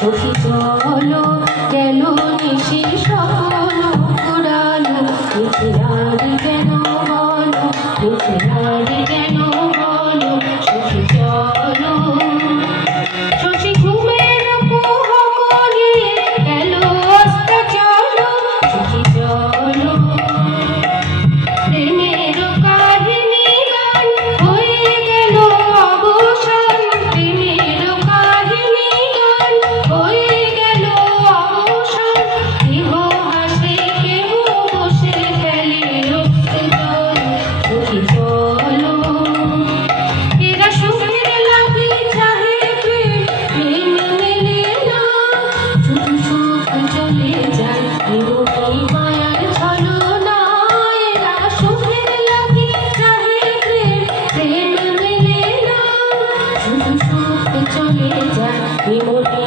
সখী চলো গেল নিশি সকল পুরানো মিথিলারি কেন বলো মিথিলারি কেন বলো সখী চলো শশী ঘুমের কুহকনে গেল অস্ত চলো সখী চলো প্রেমের কাহিনী গান হয়ে গেল অবসান প্রেমের কাহিনী গান হয়ে গেল অবসান কেহ হাসে কেহ বসে ফেলে রক্তে জল সখী চলো এরা সুখের লাগি চাহে প্রেম মেলে না শুধু সুখ চলে যায় বিরোধী মায়ার ছলনা এরা সুখের লাগি চাহে প্রেম মেলে না শুধু সুখ চলে যায় বিরোধী